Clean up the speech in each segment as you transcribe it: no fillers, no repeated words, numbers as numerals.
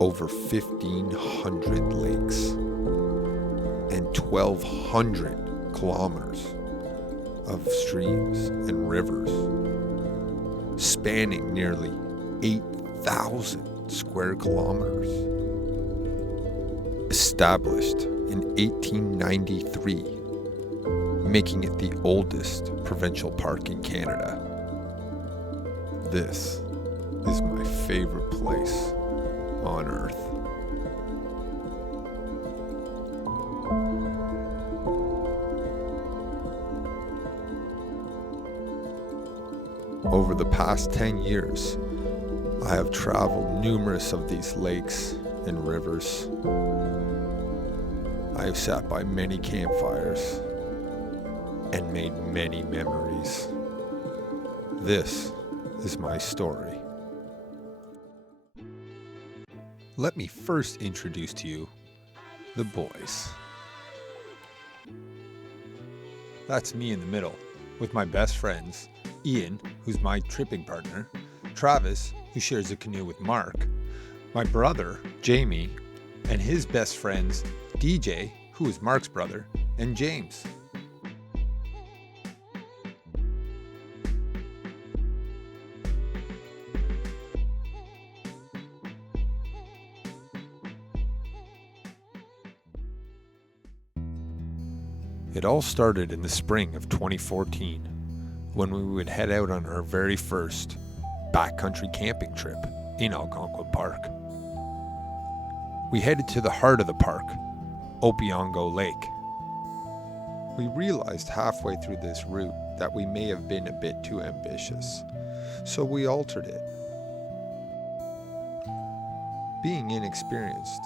over 1,500 lakes and 1,200 kilometers of streams and rivers, spanning nearly 8,000 square kilometers. Established in 1893, making it the oldest provincial park in Canada. This is my favorite place on earth. Over the past 10 years, I have traveled numerous of these lakes and rivers. I have sat by many campfires and made many memories. This is my story. Let me first introduce to you the boys. That's me in the middle, with my best friends, Ian, who's my tripping partner, Travis, who shares a canoe with Mark, my brother, Jamie, and his best friends, DJ, who is Mark's brother, and James. It all started in the spring of 2014, when we would head out on our very first backcountry camping trip in Algonquin Park. We headed to the heart of the park, Canoe Lake. We realized halfway through this route that we may have been a bit too ambitious, so we altered it. Being inexperienced,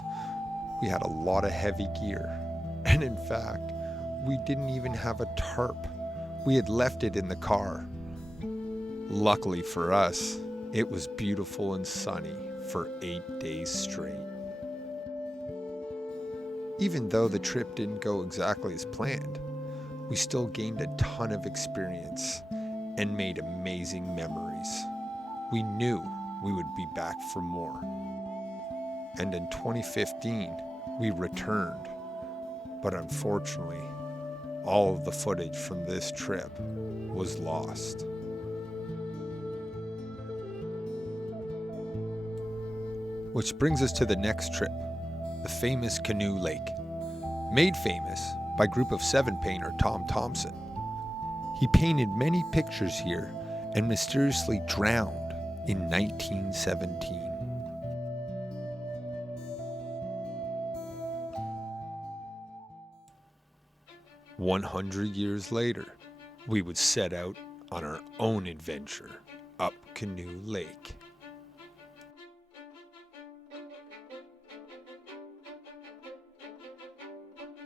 we had a lot of heavy gear, and in fact, we didn't even have a tarp. We had left it in the car. Luckily for us, it was beautiful and sunny for 8 days straight. Even though the trip didn't go exactly as planned, we still gained a ton of experience and made amazing memories. We knew we would be back for more. And in 2015, we returned, but unfortunately, all of the footage from this trip was lost. Which brings us to the next trip, the famous Canoe Lake, made famous by group of 7 painter Tom Thompson. He painted many pictures here and mysteriously drowned in 1917. "100 years later, we would set out on our own adventure up Canoe Lake.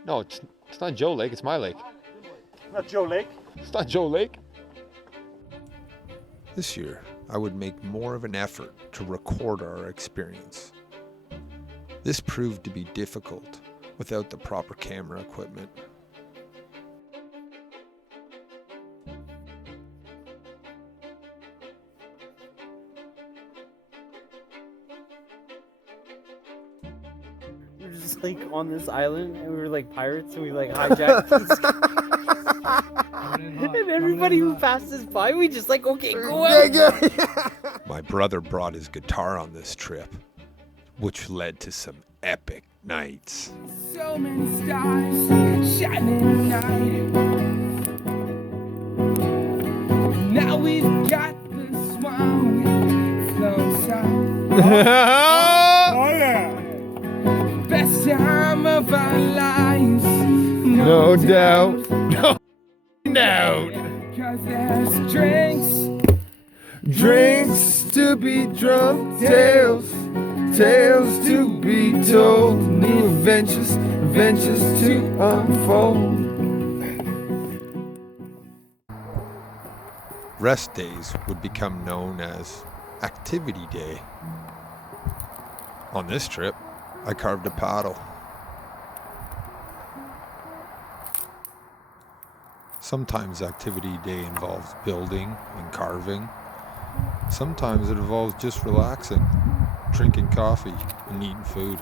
No, it's not Joe Lake, it's my lake. Not Joe Lake? It's not Joe Lake. This year, I would make more of an effort to record our experience. This proved to be difficult without the proper camera equipment. We were just like on this island and we were like pirates and we like hijacked these and everybody who passed us by, we just like, okay, go out. My brother brought his guitar on this trip, which led to some epic nights. So many stars shining at night. Now we've got the swan flown south. Oh yeah. Best time of our lives. No doubt. No doubt. Cause there's Drinks to be drunk, tales to be told, new adventures to unfold. Rest days would become known as Activity Day. On this trip, I carved a paddle. Sometimes Activity Day involves building and carving. Sometimes it involves just relaxing. drinking coffee and eating food.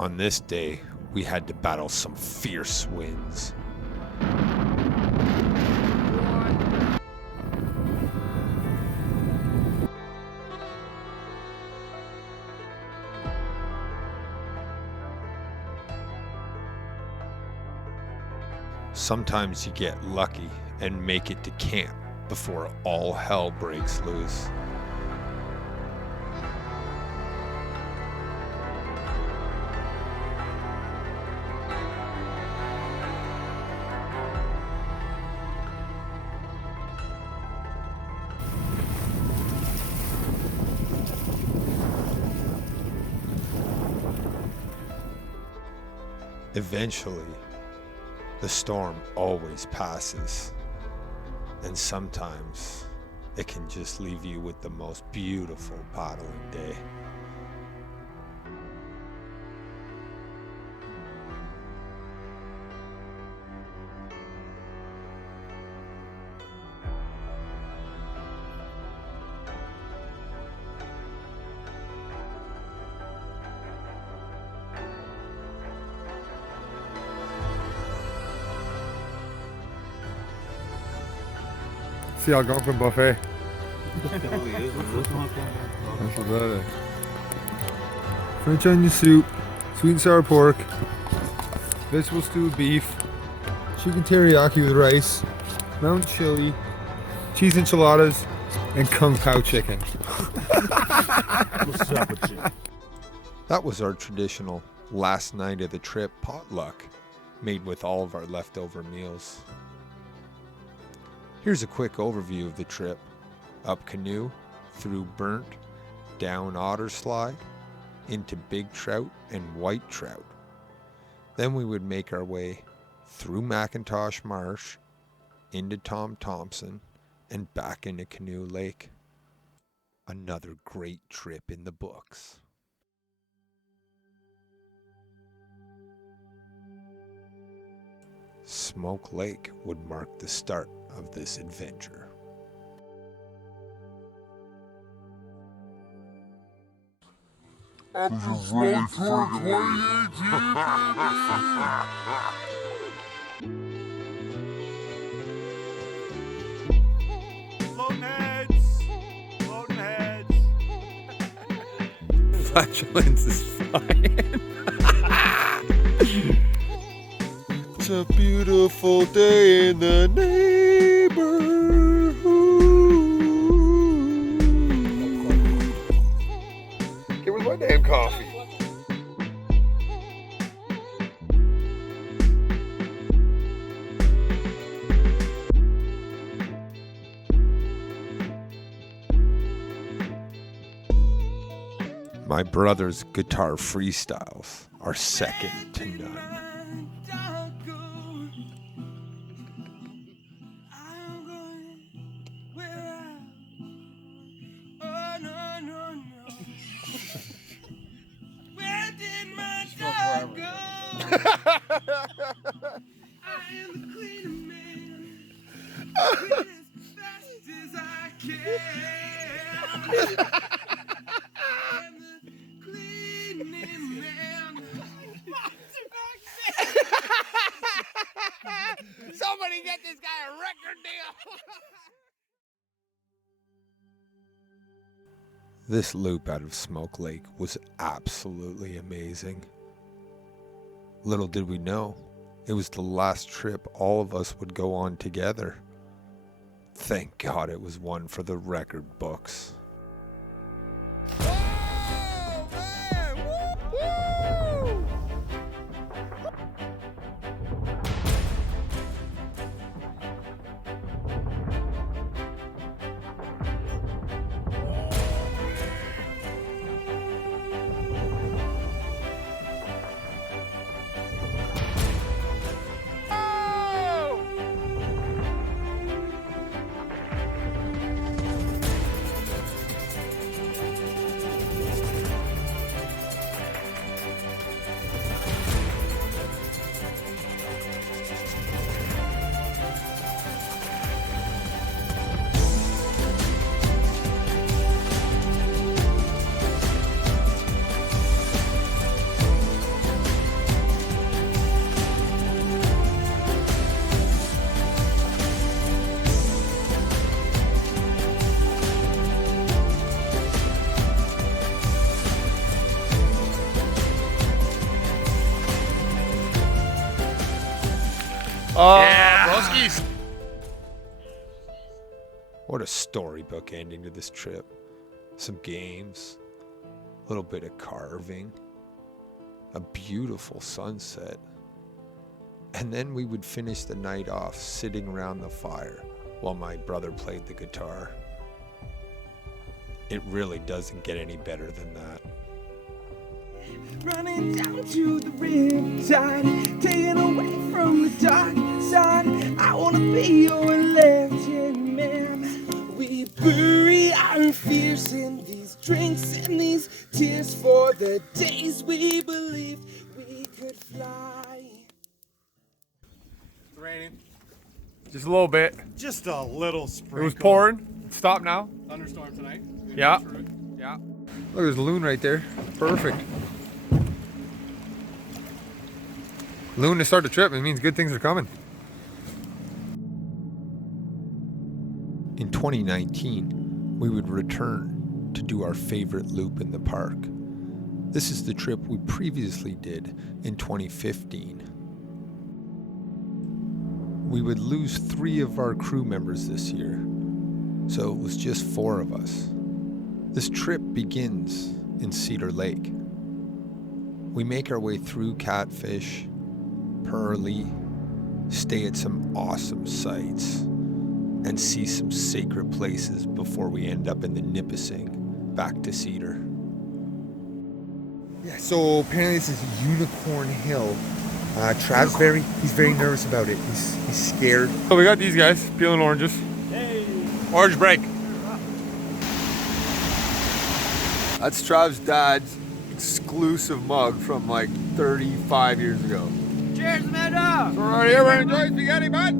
On this day, we had to battle some fierce winds. Sometimes you get lucky and make it to camp before all hell breaks loose. Eventually, the storm always passes, and sometimes it can just leave you with the most beautiful paddling day. The Algonquin buffet. That's about it. French onion soup, sweet and sour pork, vegetable stew with beef, chicken teriyaki with rice, mountain chili, cheese enchiladas, and kung pao chicken. That was our traditional last night of the trip potluck, made with all of our leftover meals. Here's a quick overview of the trip. Up Canoe, through Burnt, down Otter Slide, into Big Trout and White Trout. Then we would make our way through McIntosh Marsh, into Tom Thompson, and back into Canoe Lake. Another great trip in the books. Smoke Lake would mark the start of this adventure. Floating heads. Floating heads. Flatulence is flying. It's a beautiful day in the neighborhood. Give us my damn coffee. My brother's guitar freestyles are second to none. Somebody get this guy a record deal. This loop out of Smoke Lake was absolutely amazing. Little did we know, it was the last trip all of us would go on together. Thank God it was one for the record books. Broskies. What a storybook ending to this trip. Some games, a little bit of carving, a beautiful sunset. And then we would finish the night off sitting around the fire while my brother played the guitar. It really doesn't get any better than that. Running down to the riptide, taken away from the dark side. I wanna be your legend, man. We bury our fears in these drinks and these tears for the days we believed we could fly. It's raining. Just a little bit. Just a little sprinkle. It was pouring. It stopped now. Thunderstorm tonight. Yeah. Yeah. Look, there's a loon right there. Perfect. Loon to start the trip. It means good things are coming. In 2019, we would return to do our favorite loop in the park. This is the trip we previously did in 2015. We would lose 3 of our crew members this year, so it was just 4 of us. This trip begins in Cedar Lake. We make our way through Catfish, Pearly, stay at some awesome sites, and see some sacred places before we end up in the Nipissing back to Cedar. Yeah, so apparently this is Unicorn Hill. Trav's he's very nervous about it. He's scared. So we got these guys peeling oranges. Hey. Orange break. That's Trav's dad's exclusive mug from like 35 years ago. Cheers, Amanda! So right here, we're enjoying spaghetti, bud.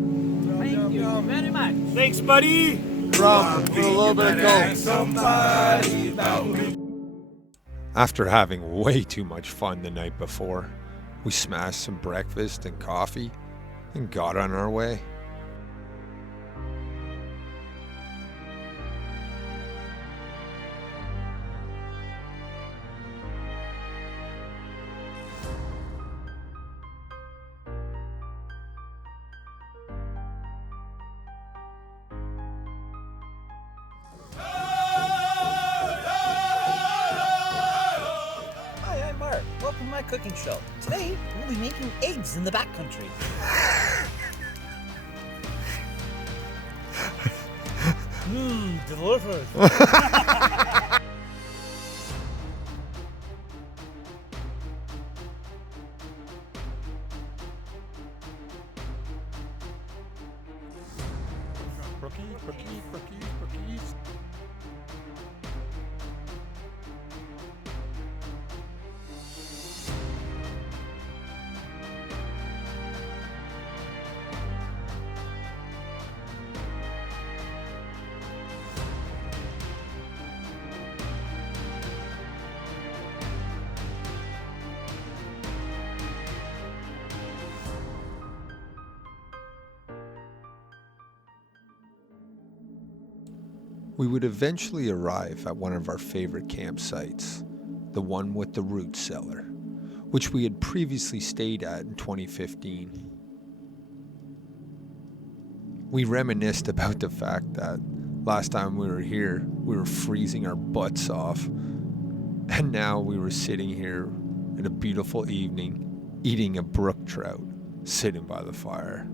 Thank you very much. Thanks, buddy. Rum with a little bit of Coke. After having way too much fun the night before, we smashed some breakfast and coffee and got on our way. Hi, I'm Mark. Welcome to my cooking show. Today, we'll be making eggs in the backcountry. Delicious. Cookies. We would eventually arrive at one of our favorite campsites, the one with the root cellar, which we had previously stayed at in 2015. We reminisced about the fact that last time we were here, we were freezing our butts off, and now we were sitting here in a beautiful evening, eating a brook trout, sitting by the fire.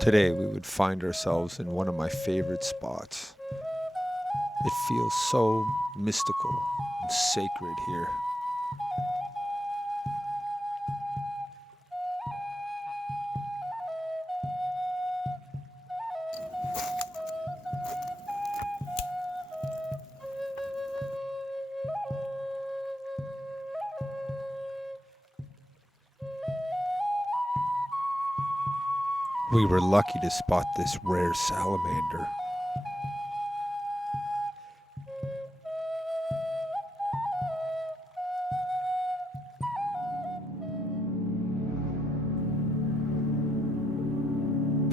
Today we would find ourselves in one of my favorite spots. It feels so mystical and sacred here. We were lucky to spot this rare salamander.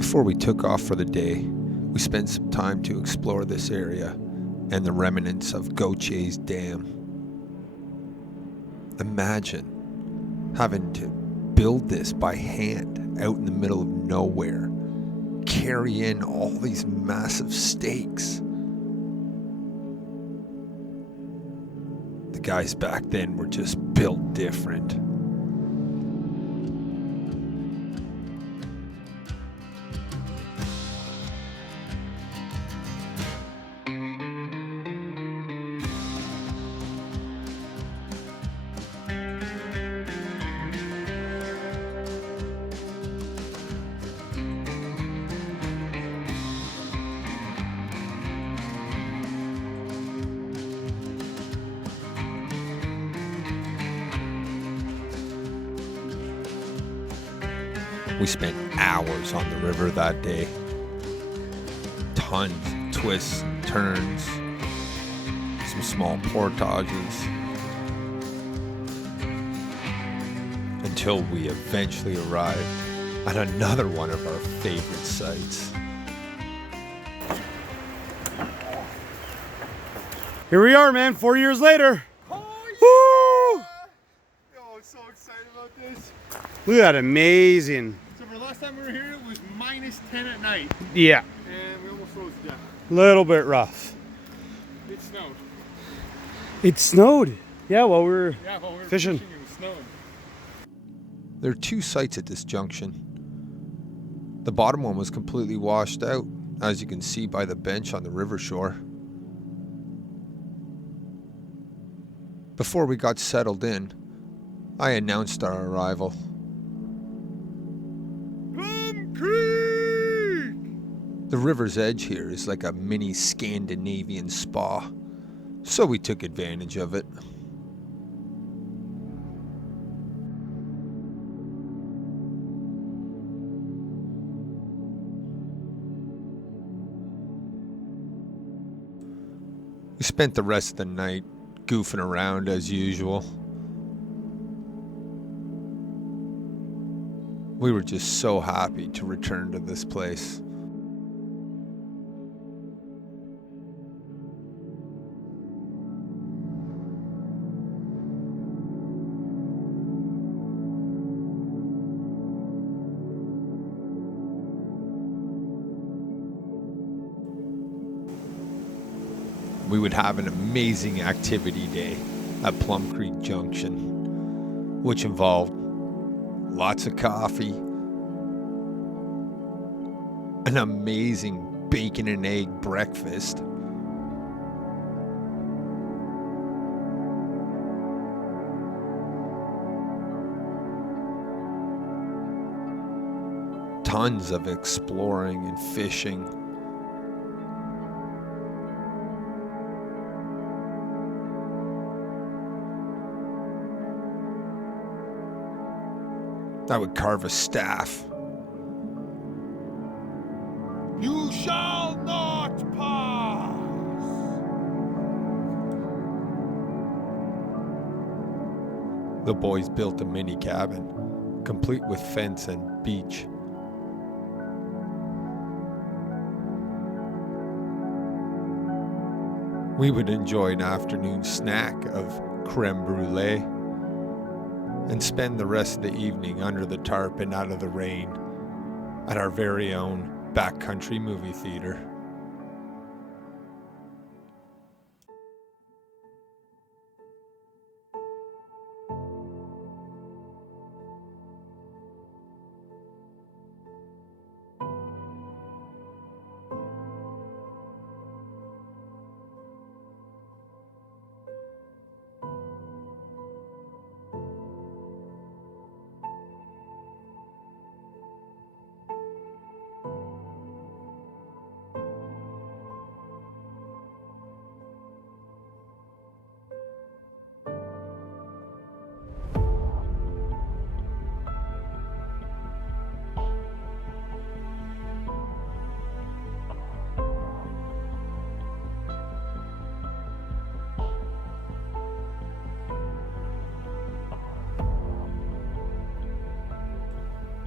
Before we took off for the day, we spent some time to explore this area and the remnants of Gautier's Dam. Imagine having to build this by hand out in the middle of nowhere, carry in all these massive stakes. The guys back then were just built different. We spent hours on the river that day. Tons of twists and turns, some small portages, until we eventually arrived at another one of our favorite sites. Here we are, man, 4 years later. Oh, yeah! Yo, I'm so excited about this. Look at that, amazing. So for the last time we were here, it was -10 at night, Yeah, and we almost froze to death. little bit rough. It snowed. It snowed. Yeah, while we were Yeah, while we were Fishing. it was snowing. There are two sites at this junction. The bottom one was completely washed out, as you can see by the bench on the river shore. Before we got settled in, I announced our arrival. Plum Creek! The river's edge here is like a mini Scandinavian spa, so we took advantage of it. We spent the rest of the night goofing around as usual. We were just so happy to return to this place. We would have an amazing activity day at Plum Creek Junction, which involved lots of coffee, an amazing bacon and egg breakfast, tons of exploring and fishing, I would carve a staff. You shall not pass! The boys built a mini cabin, complete with fence and beach. We would enjoy an afternoon snack of creme brulee and spend the rest of the evening under the tarp and out of the rain at our very own backcountry movie theater.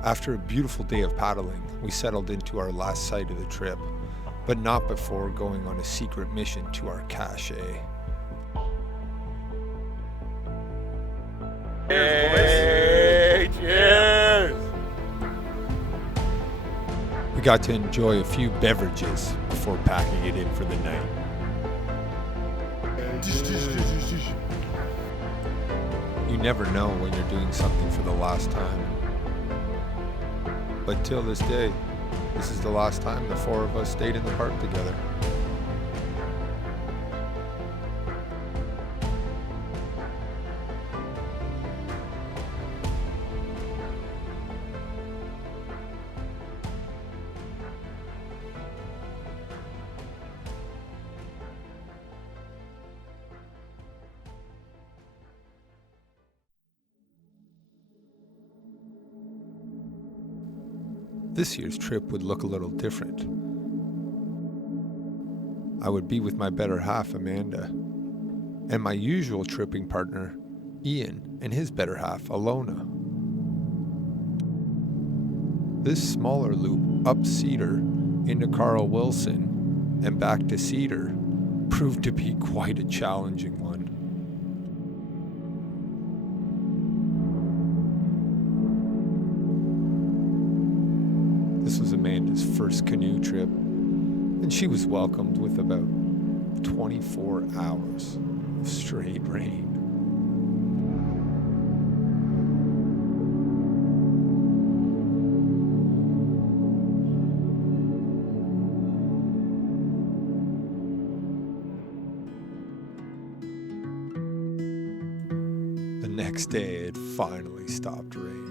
After a beautiful day of paddling, we settled into our last site of the trip, but not before going on a secret mission to our cache. Cheers! We got to enjoy a few beverages before packing it in for the night. You never know when you're doing something for the last time. But till this day, this is the last time the four of us stayed in the park together. This year's trip would look a little different. I would be with my better half, Amanda, and my usual tripping partner, Ian, and his better half, Alona. This smaller loop up Cedar into Carl Wilson and back to Cedar proved to be quite a challenging one. This was Amanda's first canoe trip, and she was welcomed with about 24 hours of straight rain. The next day, it finally stopped raining.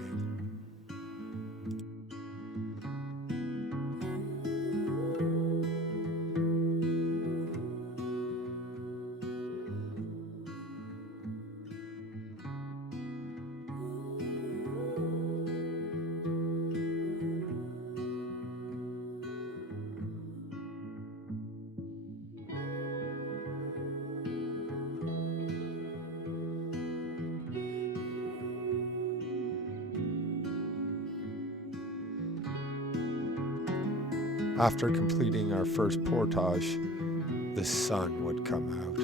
After completing our first portage, the sun would come out.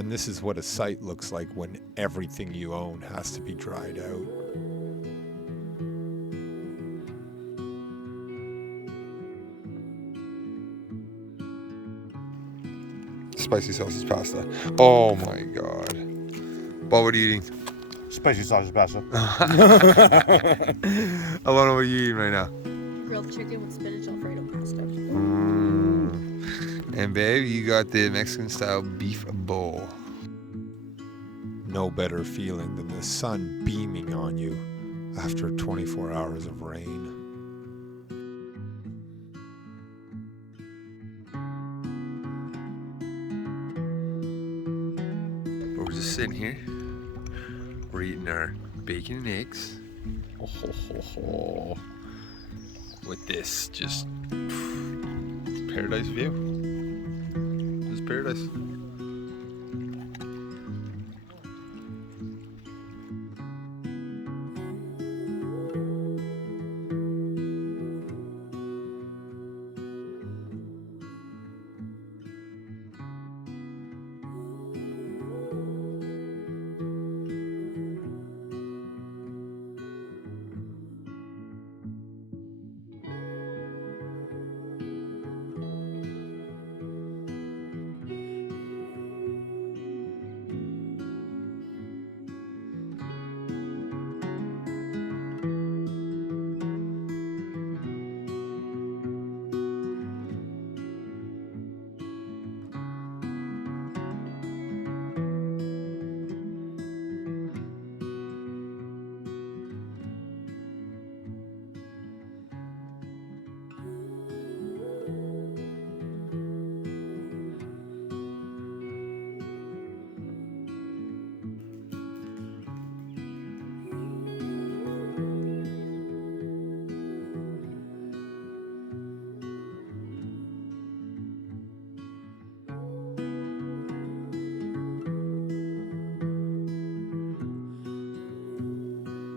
And this is what a site looks like when everything you own has to be dried out. Spicy sausage pasta. Oh my god. Bob, what are you eating? Spicy sausage pasta. Alana, what are you eating right now? Grilled chicken with spinach Alfredo pasta. And babe, you got the Mexican style beef bowl. No better feeling than the sun beaming on you after 24 hours of rain. We're just sitting here. We're eating our bacon and eggs. With this just paradise view. This is paradise.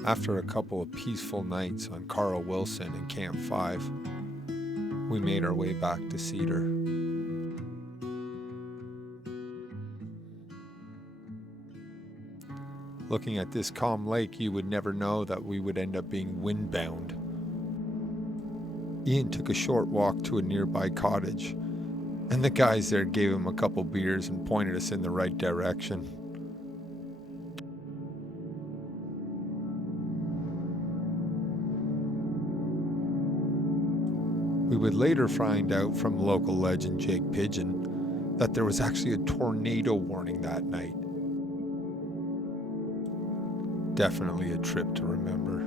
After a couple of peaceful nights on Carl Wilson and Camp 5, we made our way back to Cedar. Looking at this calm lake, you would never know that we would end up being windbound. Ian took a short walk to a nearby cottage, and the guys there gave him a couple beers and pointed us in the right direction. We would later find out from local legend Jake Pigeon that there was actually a tornado warning that night. Definitely a trip to remember.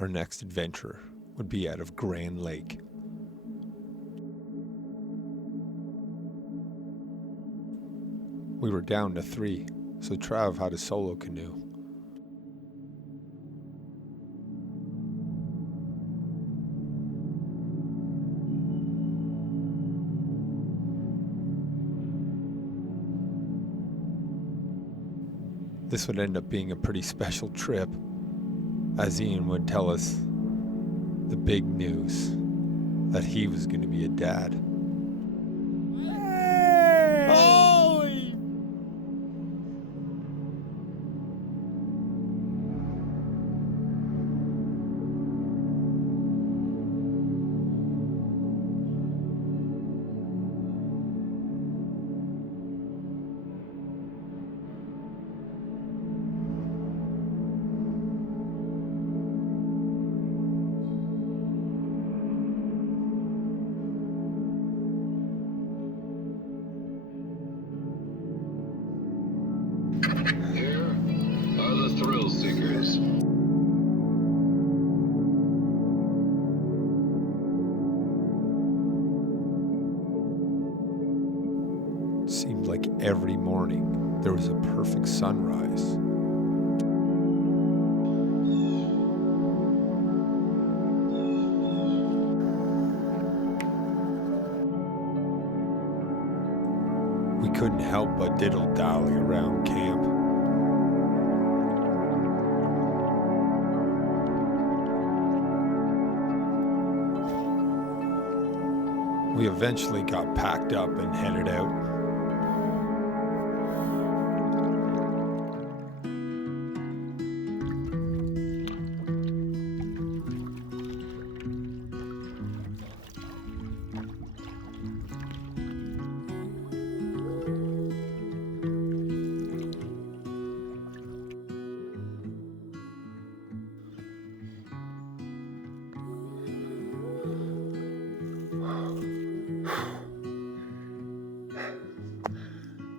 Our next adventure would be out of Grand Lake. We were down to 3, so Trav had a solo canoe. This would end up being a pretty special trip, as Ian would tell us the big news that he was going to be a dad. Holy! Here are the thrill seekers. It seemed like every morning there was a perfect sunrise. We couldn't help but diddle-dally around camp. We eventually got packed up and headed out.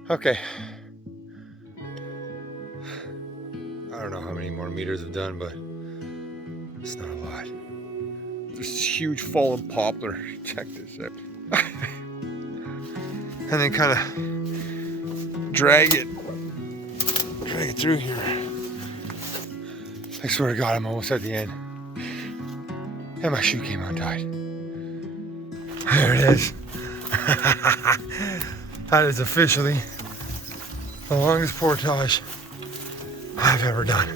Okay. I don't know how many more meters I've done, but it's not a lot. There's this huge fallen poplar. Check this out. And then kind of drag it through here. I swear to God, I'm almost at the end. And my shoe came untied. There it is. That is officially the longest portage I've ever done.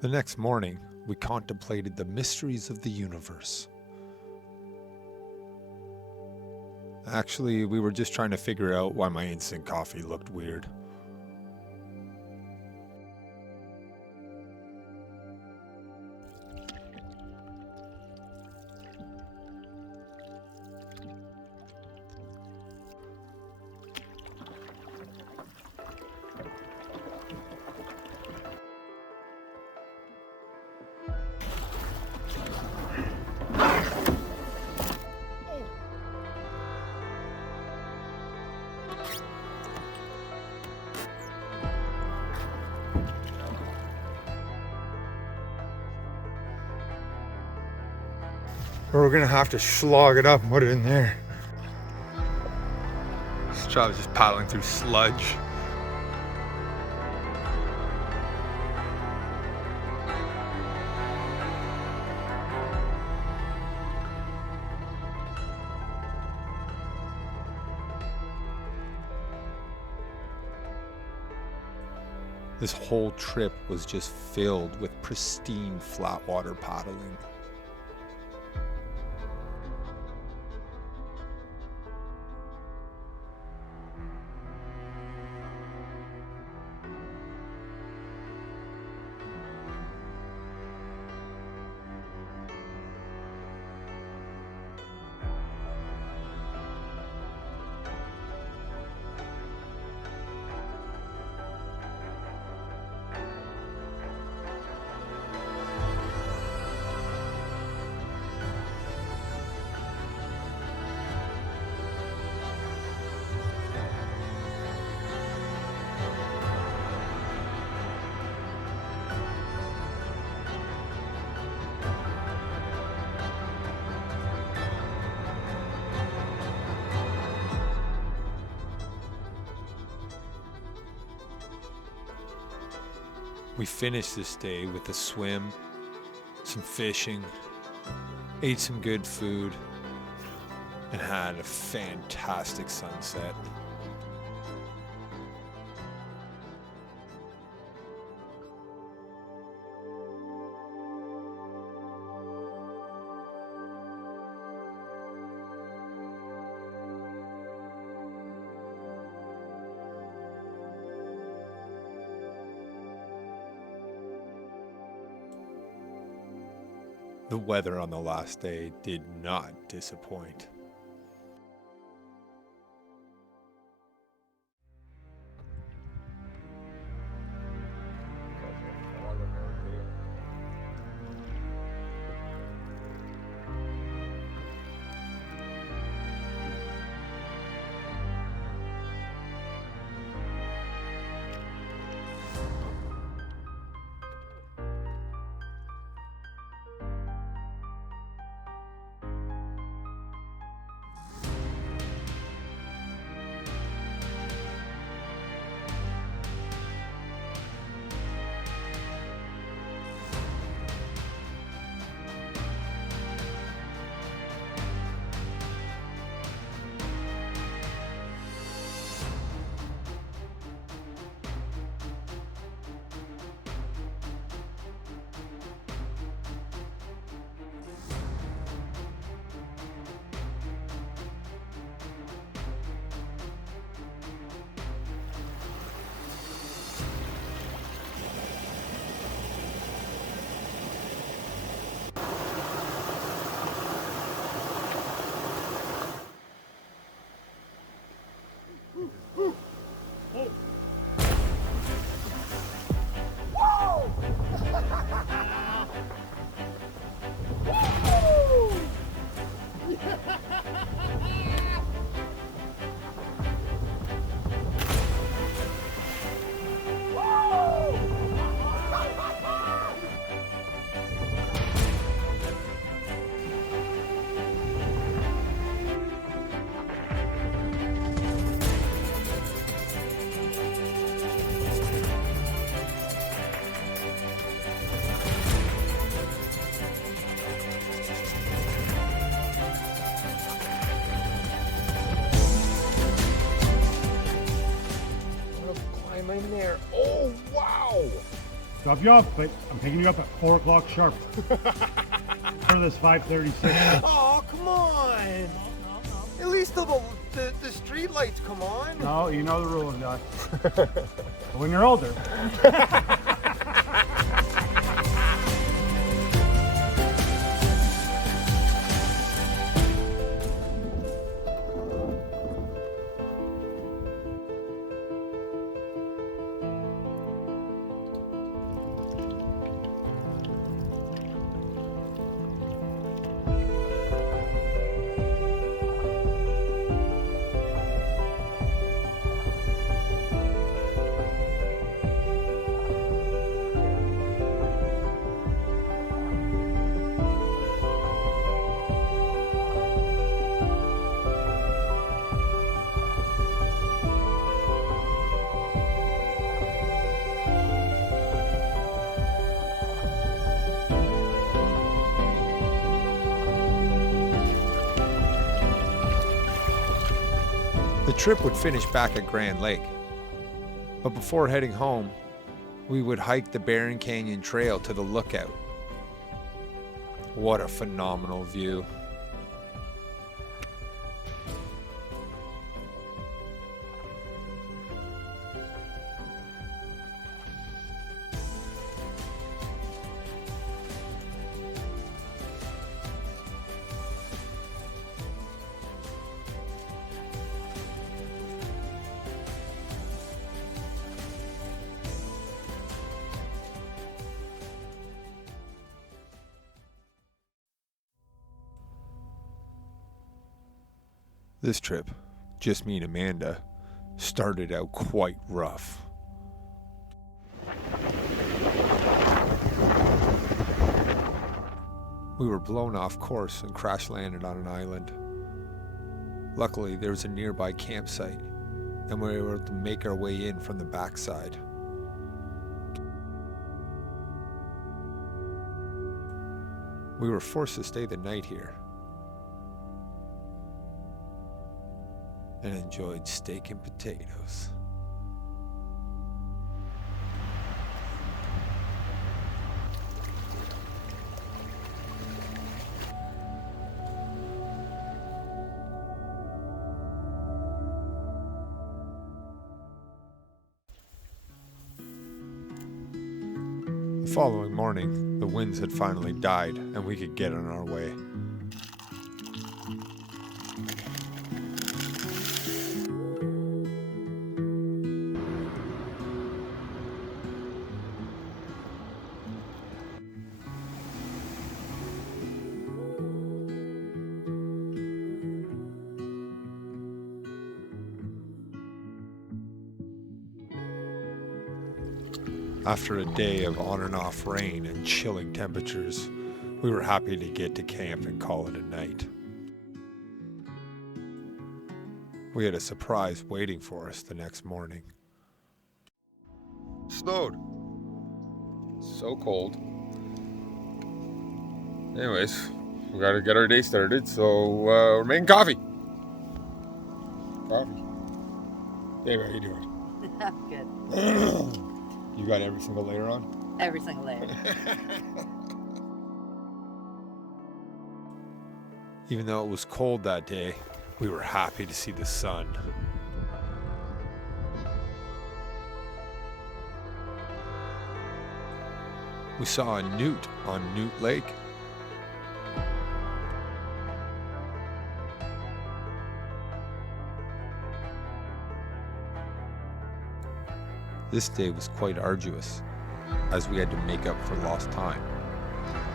The next morning, we contemplated the mysteries of the universe. Actually, we were just trying to figure out why my instant coffee looked weird. Or we're gonna have to slog it up and put it in there. Travis just paddling through sludge. This whole trip was just filled with pristine flat water paddling. We finished this day with a swim, some fishing, ate some good food, and had a fantastic sunset. The weather on the last day did not disappoint. In there. Oh, wow! Drop you off, but I'm picking you up at 4 o'clock sharp. In front of this 536. Oh, come on! At least till the street lights come on. No, you know the rules, guys. When you're older. The trip would finish back at Grand Lake. But before heading home, we would hike the Barren Canyon Trail to the lookout. What a phenomenal view. This trip, just me and Amanda, started out quite rough. We were blown off course and crash landed on an island. Luckily, there was a nearby campsite, and we were able to make our way in from the backside. We were forced to stay the night here, and enjoyed steak and potatoes. The following morning, the winds had finally died and we could get on our way. After a day of on and off rain and chilling temperatures, we were happy to get to camp and call it a night. We had a surprise waiting for us the next morning. Snowed. So cold. Anyways, we gotta get our day started, so we're making coffee. Coffee. Dave, how you doing? I'm good. You got every single layer on? Every single layer. Even though it was cold that day, we were happy to see the sun. We saw a newt on Newt Lake. This day was quite arduous, as we had to make up for lost time.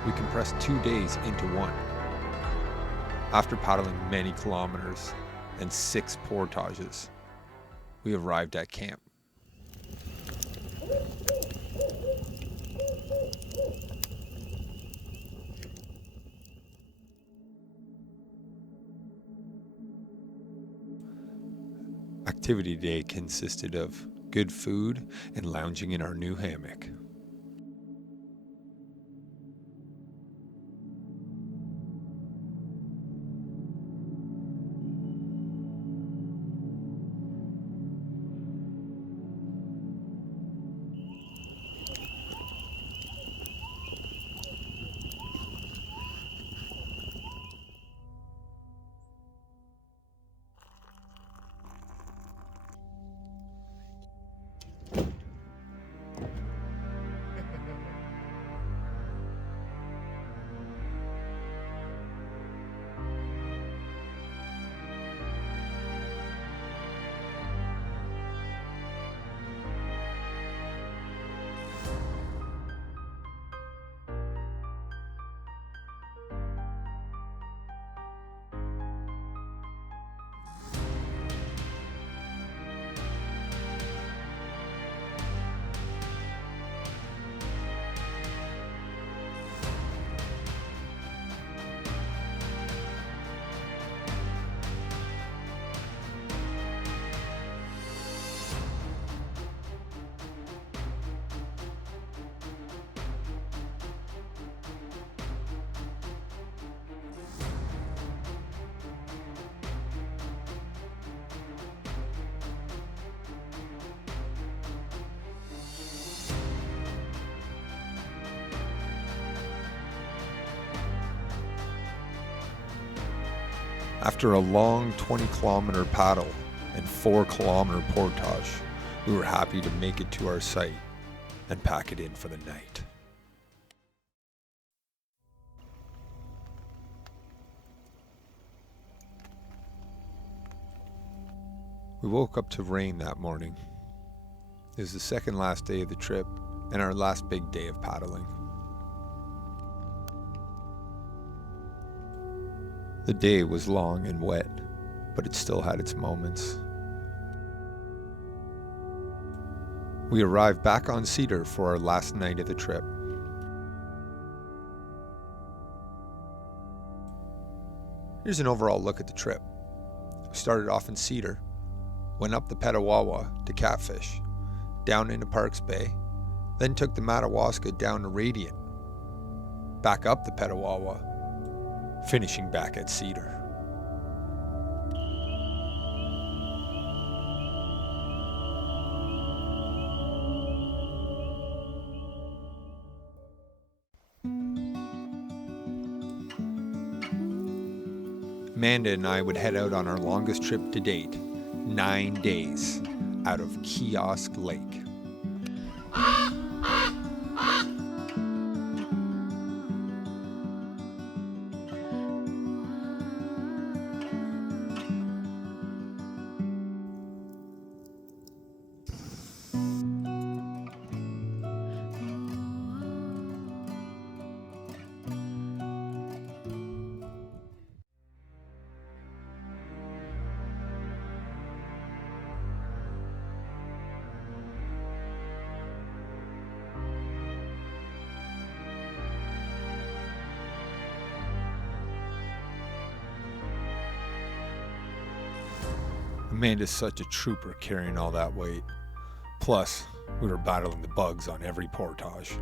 We compressed 2 days into one. After paddling many kilometers and 6 portages, we arrived at camp. Activity day consisted of good food and lounging in our new hammock. After a long 20-kilometer paddle and 4-kilometer portage, we were happy to make it to our site and pack it in for the night. We woke up to rain that morning. It was the second last day of the trip and our last big day of paddling. The day was long and wet, but it still had its moments. We arrived back on Cedar for our last night of the trip. Here's an overall look at the trip. We started off in Cedar, went up the Petawawa to Catfish, down into Parks Bay, then took the Madawaska down to Radiant, back up the Petawawa, finishing back at Cedar. Amanda and I would head out on our longest trip to date, 9 days, out of Kiosk Lake. Amanda's such a trooper carrying all that weight. Plus, we were battling the bugs on every portage.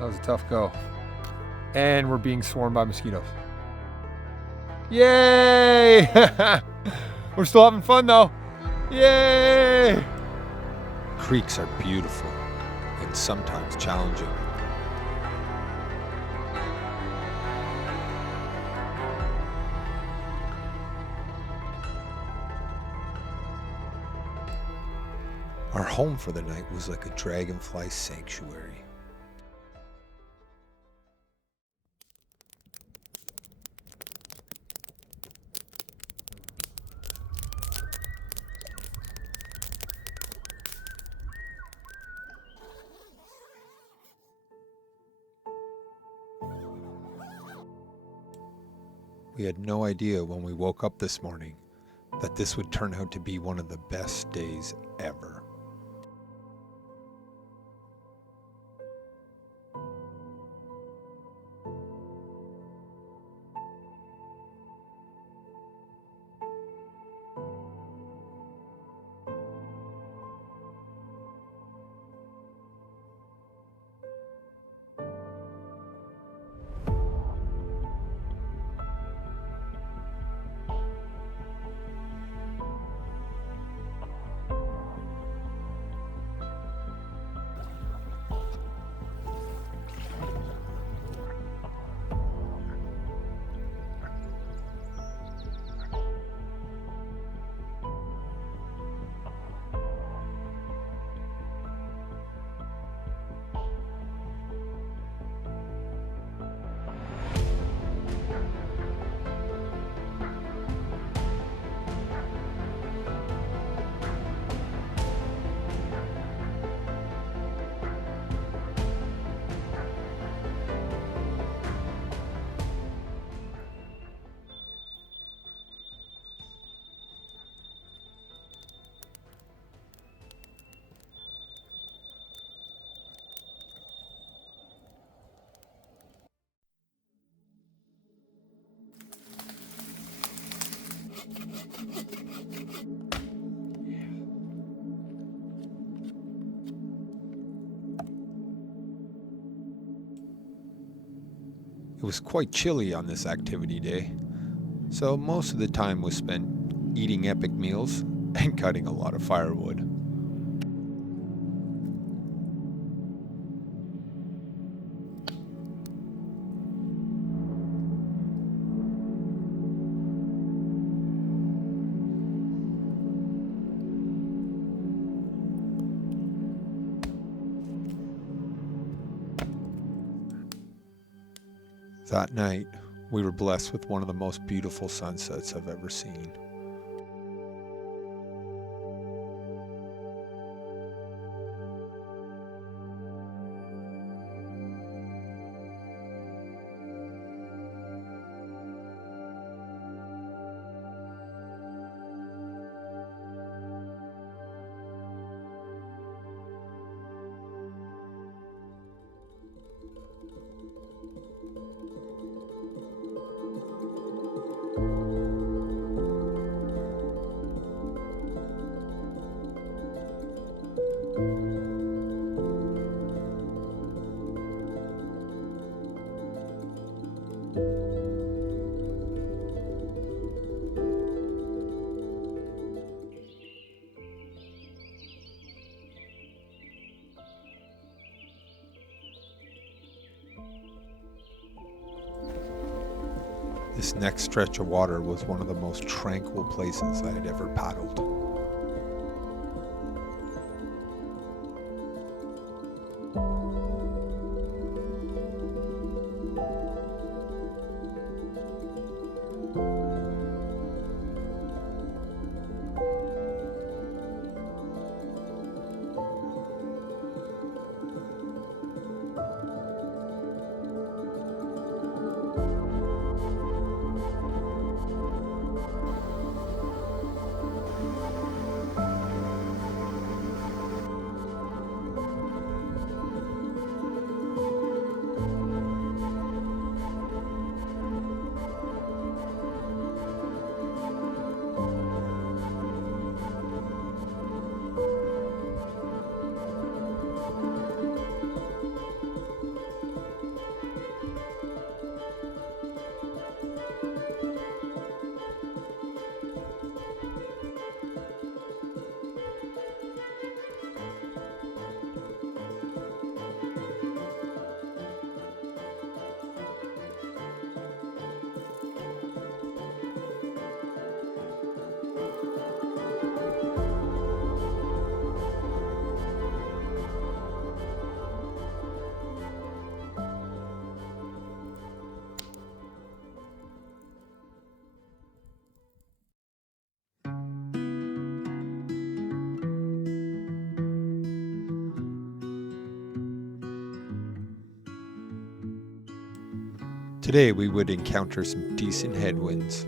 That was a tough go. And we're being swarmed by mosquitoes. Yay! We're still having fun though. Yay! Creeks are beautiful and sometimes challenging. Our home for the night was like a dragonfly sanctuary. We had no idea when we woke up this morning that this would turn out to be one of the best days ever. It was quite chilly on this activity day, so most of the time was spent eating epic meals and cutting a lot of firewood. That night, we were blessed with one of the most beautiful sunsets I've ever seen. This next stretch of water was one of the most tranquil places I had ever paddled. Today we would encounter some decent headwinds.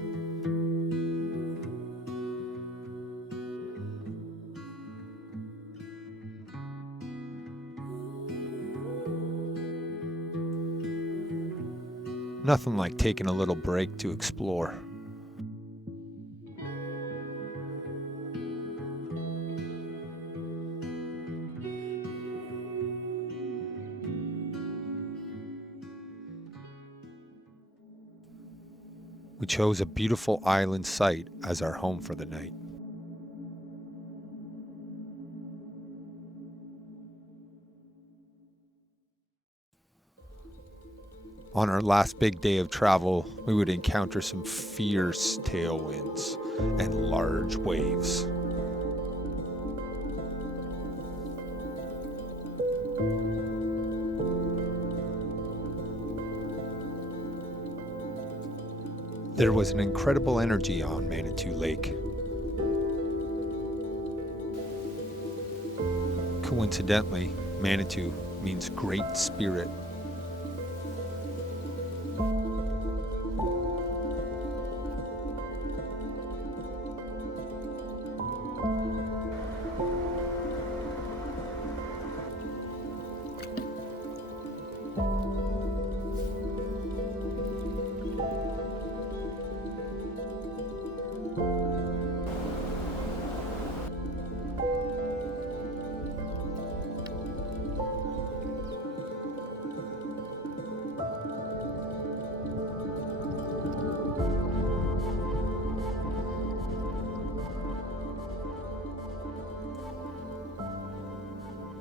Nothing like taking a little break to explore. We chose a beautiful island site as our home for the night. On our last big day of travel, we would encounter some fierce tailwinds and large waves. There was an incredible energy on Canoe Lake. Coincidentally, Manitou means great spirit.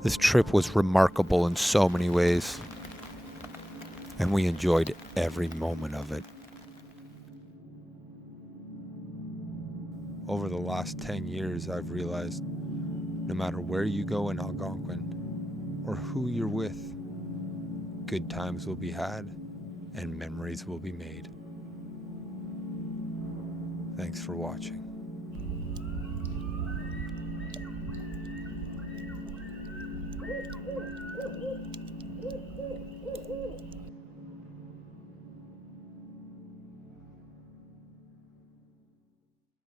This trip was remarkable in so many ways, and we enjoyed every moment of it. Over the last 10 years, I've realized no matter where you go in Algonquin or who you're with, good times will be had and memories will be made. Thanks for watching.